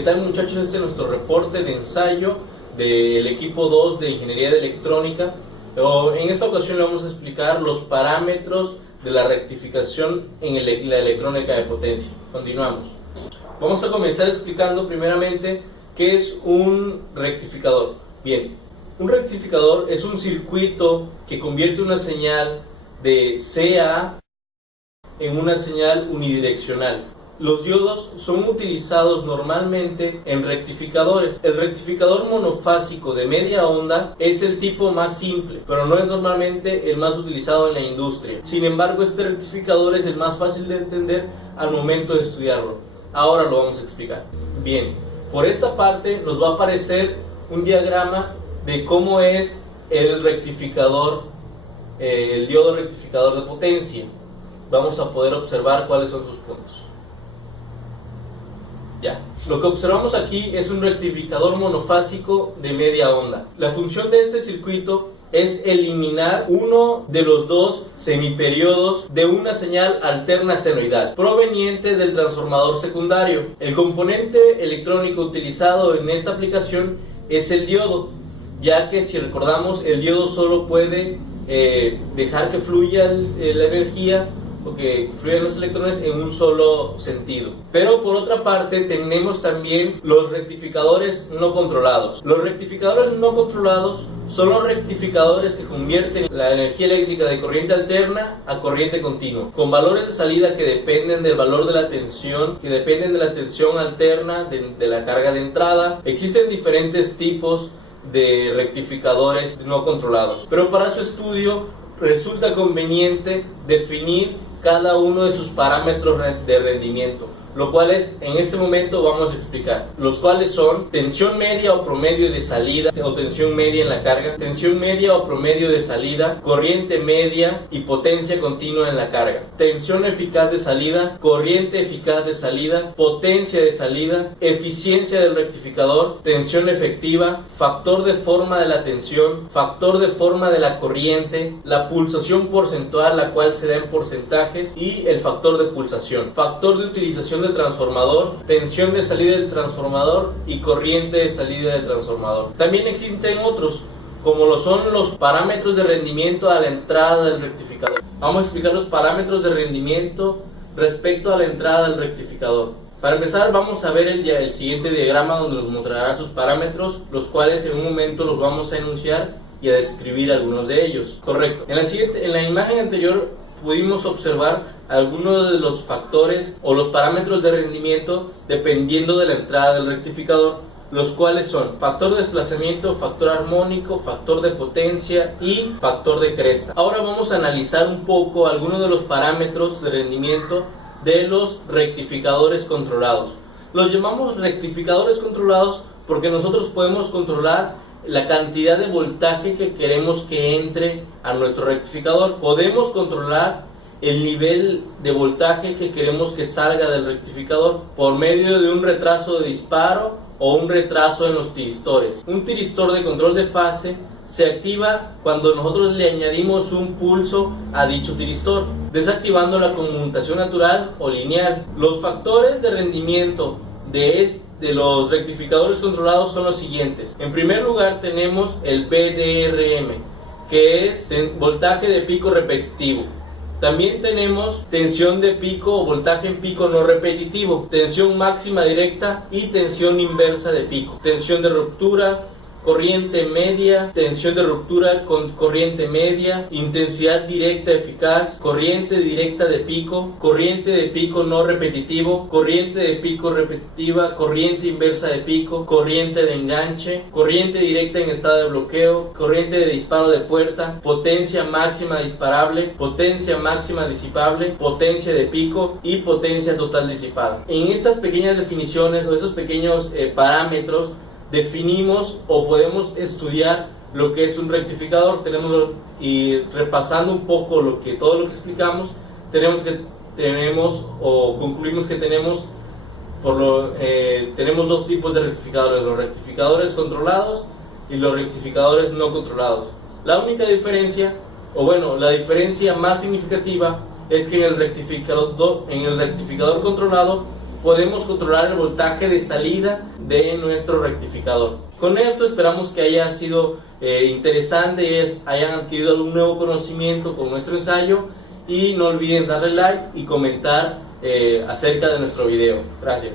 ¿Qué tal, muchachos? Este es nuestro reporte de ensayo del equipo 2 de Ingeniería de Electrónica. En esta ocasión le vamos a explicar los parámetros de la rectificación en la electrónica de potencia. Continuamos. Vamos a comenzar explicando primeramente qué es un rectificador. Bien, un rectificador es un circuito que convierte una señal de CA en una señal unidireccional. Los diodos son utilizados normalmente en rectificadores. El rectificador monofásico de media onda es el tipo más simple, pero no es normalmente el más utilizado en la industria. Sin embargo, este rectificador es el más fácil de entender al momento de estudiarlo. Ahora lo vamos a explicar. Bien, por esta parte nos va a aparecer un diagrama de cómo es el rectificador, el diodo rectificador de potencia. Vamos a poder observar cuáles son sus puntos. Ya, lo que observamos aquí es un rectificador monofásico de media onda. La función de este circuito es eliminar uno de los dos semiperiodos de una señal alterna senoidal proveniente del transformador secundario. El componente electrónico utilizado en esta aplicación es el diodo, ya que si recordamos, el diodo solo puede dejar que fluya la energía o que fluyan los electrones en un solo sentido. Pero por otra parte tenemos también los rectificadores no controlados. Los rectificadores no controlados son los rectificadores que convierten la energía eléctrica de corriente alterna a corriente continua, con valores de salida que dependen del valor de la tensión, que dependen de la tensión alterna de la carga de entrada. Existen diferentes tipos de rectificadores no controlados, pero para su estudio resulta conveniente definir cada uno de sus parámetros de rendimiento, lo cual en este momento vamos a explicar, los cuales son tensión media o promedio de salida o tensión media en la carga, tensión media o promedio de salida, corriente media y potencia continua en la carga, tensión eficaz de salida, corriente eficaz de salida, potencia de salida, eficiencia del rectificador, tensión efectiva, factor de forma de la tensión, factor de forma de la corriente, la pulsación porcentual, la cual se da en porcentajes, y el factor de pulsación, factor de utilización del transformador, tensión de salida del transformador y corriente de salida del transformador. También existen otros, como lo son los parámetros de rendimiento a la entrada del rectificador. Vamos a explicar los parámetros de rendimiento respecto a la entrada del rectificador. Para empezar, vamos a ver el siguiente diagrama donde nos mostrará sus parámetros, los cuales en un momento los vamos a enunciar y a describir algunos de ellos. Correcto. En la imagen anterior pudimos observar algunos de los factores o los parámetros de rendimiento dependiendo de la entrada del rectificador, los cuales son factor de desplazamiento, factor armónico, factor de potencia y factor de cresta. Ahora vamos a analizar un poco algunos de los parámetros de rendimiento de los rectificadores controlados. Los llamamos rectificadores controlados porque nosotros podemos controlar la cantidad de voltaje que queremos que entre a nuestro rectificador. Podemos controlar el nivel de voltaje que queremos que salga del rectificador por medio de un retraso de disparo o un retraso en los tiristores. Un tiristor de control de fase se activa cuando nosotros le añadimos un pulso a dicho tiristor, desactivando la conmutación natural o lineal. Los factores de rendimiento de los rectificadores controlados son los siguientes. En primer lugar tenemos el VDRM, que es voltaje de pico repetitivo. También tenemos tensión de pico o voltaje en pico no repetitivo, tensión máxima directa y tensión inversa de pico, tensión de ruptura, corriente media, tensión de ruptura con corriente media, intensidad directa eficaz, corriente directa de pico no repetitivo, corriente de pico repetitiva, corriente inversa de pico, corriente de enganche, corriente directa en estado de bloqueo, corriente de disparo de puerta, potencia máxima disparable, potencia máxima disipable, potencia de pico y potencia total disipada. En estas pequeñas definiciones o estos pequeños parámetros definimos o podemos estudiar lo que es un rectificador. Y repasando un poco todo lo que explicamos, concluimos que tenemos dos tipos de rectificadores: los rectificadores controlados y los rectificadores no controlados. La única diferencia, la diferencia más significativa, es que en el rectificador controlado podemos controlar el voltaje de salida de nuestro rectificador. Con esto esperamos que haya sido interesante y hayan adquirido algún nuevo conocimiento con nuestro ensayo, y no olviden darle like y comentar acerca de nuestro video. Gracias.